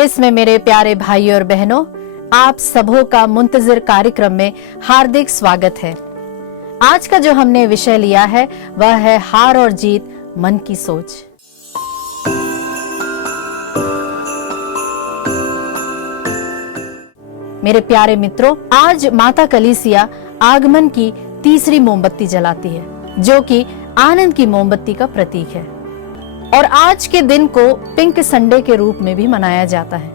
Chris में मेरे प्यारे भाई और बहनों, आप सबों का मुंतजिर कार्यक्रम में हार्दिक स्वागत है। आज का जो हमने विषय लिया है वह है हार और जीत, मन की सोच। मेरे प्यारे मित्रों, आज माता कलीसिया आगमन की तीसरी मोमबत्ती जलाती है, जो कि आनंद की मोमबत्ती का प्रतीक है। और आज के दिन को पिंक संडे के रूप में भी मनाया जाता है।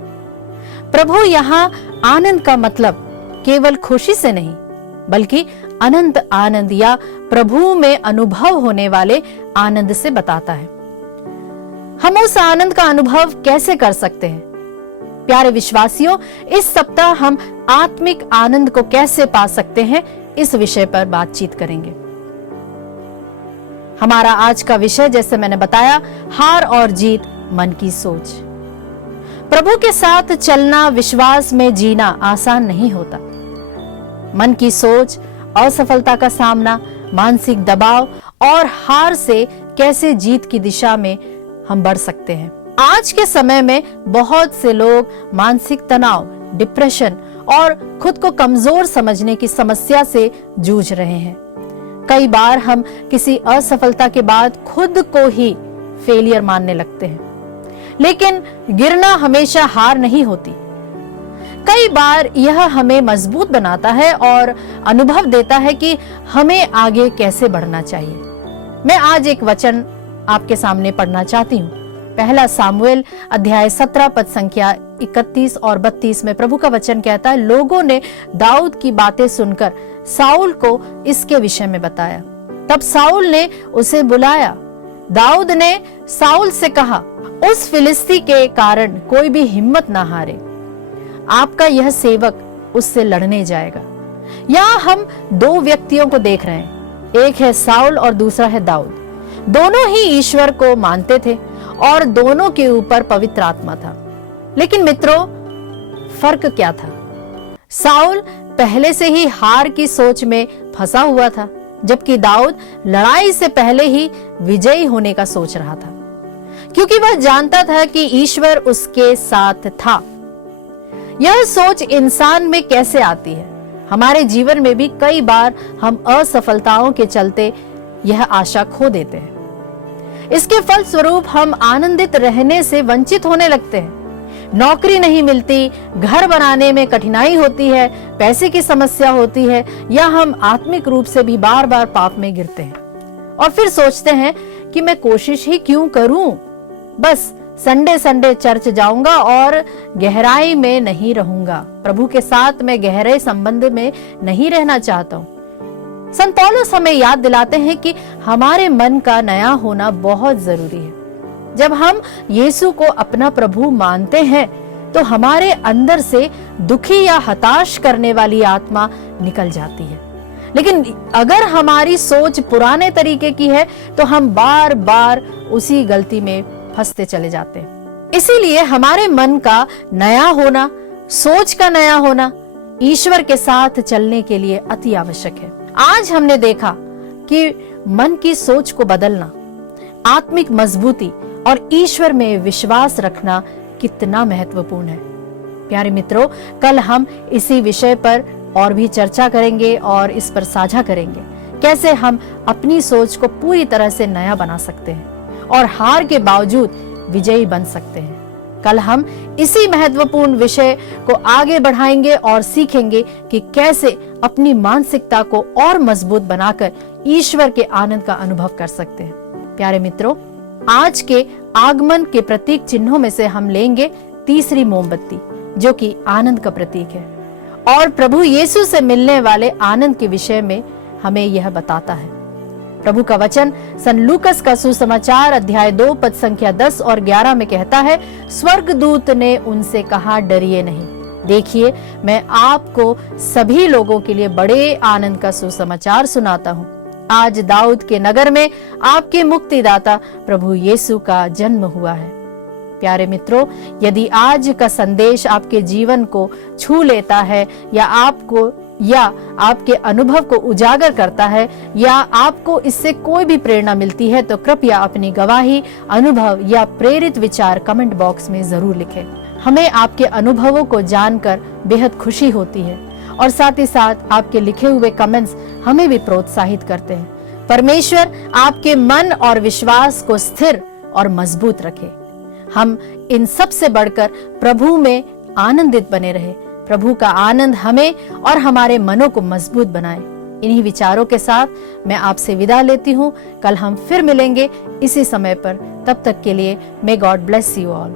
प्रभु यहाँ आनंद का मतलब केवल खुशी से नहीं, बल्कि अनंत आनंद या प्रभु में अनुभव होने वाले आनंद से बताता है। हम उस आनंद का अनुभव कैसे कर सकते हैं? प्यारे विश्वासियों, इस सप्ताह हम आत्मिक आनंद को कैसे पा सकते हैं, इस विषय पर बातचीत करेंगे। हमारा आज का विषय, जैसे मैंने बताया, हार और जीत, मन की सोच। प्रभु के साथ चलना, विश्वास में जीना आसान नहीं होता। मन की सोच, असफलता का सामना, मानसिक दबाव और हार से कैसे जीत की दिशा में हम बढ़ सकते हैं। आज के समय में बहुत से लोग मानसिक तनाव, डिप्रेशन और खुद को कमजोर समझने की समस्या से जूझ रहे हैं। कई बार हम किसी असफलता के बाद खुद को ही फेलियर मानने लगते हैं, लेकिन गिरना हमेशा हार नहीं होती। कई बार यह हमें मजबूत बनाता है और अनुभव देता है कि हमें आगे कैसे बढ़ना चाहिए। मैं आज एक वचन आपके सामने पढ़ना चाहती हूँ। पहला सामुएल अध्याय 17 पद संख्या 31 और 32 में प्रभु का वचन कहता है, लोगों ने दाऊद की बातें सुनकर साउल को इसके विषय में बताया। तब साउल ने उसे बुलाया। दाऊद ने साउल से कहा, उस फिलिस्ती के कारण कोई भी हिम्मत ना हारे। आपका यह सेवक उससे लड़ने जाएगा। यहाँ हम दो व्यक्तियों को देख रहे हैं, एक है साउल और दूसरा है दाऊद। दोनों ही ईश्वर को मानते थे और दोनों के ऊपर पवित्र आत्मा था। लेकिन मित्रों, फर्क क्या था? साउल पहले से ही हार की सोच में फंसा हुआ था, जबकि दाऊद लड़ाई से पहले ही विजयी होने का सोच रहा था, क्योंकि वह जानता था कि ईश्वर उसके साथ था। यह सोच इंसान में कैसे आती है? हमारे जीवन में भी कई बार हम असफलताओं के चलते यह आशा खो देते हैं। इसके फलस्वरूप हम आनंदित रहने से वंचित होने लगते हैं। नौकरी नहीं मिलती, घर बनाने में कठिनाई होती है, पैसे की समस्या होती है, या हम आत्मिक रूप से भी बार बार पाप में गिरते हैं और फिर सोचते हैं कि मैं कोशिश ही क्यों करूं, बस संडे संडे चर्च जाऊंगा और गहराई में नहीं रहूंगा, प्रभु के साथ मैं गहरे संबंध में नहीं रहना चाहता हूं। संत पौलुस हमें याद दिलाते हैं कि हमारे मन का नया होना बहुत जरूरी है। जब हम यीशु को अपना प्रभु मानते हैं तो हमारे अंदर से दुखी या हताश करने वाली आत्मा निकल जाती है। लेकिन अगर हमारी सोच पुराने तरीके की है तो हम बार बार उसी गलती में फंसते चले जाते हैं। इसीलिए हमारे मन का नया होना, सोच का नया होना ईश्वर के साथ चलने के लिए अति आवश्यक है। आज हमने देखा कि मन की सोच को बदलना, आत्मिक मजबूती और ईश्वर में विश्वास रखना कितना महत्वपूर्ण है। प्यारे मित्रों, कल हम इसी विषय पर और भी चर्चा करेंगे और इस पर साझा करेंगे कैसे हम अपनी सोच को पूरी तरह से नया बना सकते हैं और हार के बावजूद विजयी बन सकते हैं। कल हम इसी महत्वपूर्ण विषय को आगे बढ़ाएंगे और सीखेंगे कि कैसे अपनी मानसिकता को और मजबूत बनाकर ईश्वर के आनंद का अनुभव कर सकते हैं। प्यारे मित्रों, आज के आगमन के प्रतीक चिन्हों में से हम लेंगे तीसरी मोमबत्ती, जो कि आनंद का प्रतीक है और प्रभु यीशु से मिलने वाले आनंद के विषय में हमें यह बताता है। प्रभु का वचन सन लूकस का सुसमाचार अध्याय 2 पद संख्या 10 और 11 में कहता है, स्वर्गदूत ने उनसे कहा, डरिए नहीं, देखिए मैं आपको सभी लोगों के लिए बड़े आनंद का सुसमाचार सुनाता हूँ। आज दाऊद के नगर में आपके मुक्तिदाता प्रभु यीशु का जन्म हुआ है। प्यारे मित्रों, यदि आज का संदेश आपके जीवन को छू लेता है या आपके अनुभव को उजागर करता है या आपको इससे कोई भी प्रेरणा मिलती है, तो कृपया अपनी गवाही, अनुभव या प्रेरित विचार कमेंट बॉक्स में जरूर लिखें। हमें आपके अनुभवों को जानकर बेहद खुशी होती है और साथ ही साथ आपके लिखे हुए कमेंट्स हमें भी प्रोत्साहित करते हैं। परमेश्वर आपके मन और विश्वास को स्थिर और मजबूत रखे। हम इन सब से बढ़कर प्रभु में आनंदित बने रहे। प्रभु का आनंद हमें और हमारे मनों को मजबूत बनाए। इन्हीं विचारों के साथ मैं आपसे विदा लेती हूँ। कल हम फिर मिलेंगे इसी समय पर। तब तक के लिए may God bless you all.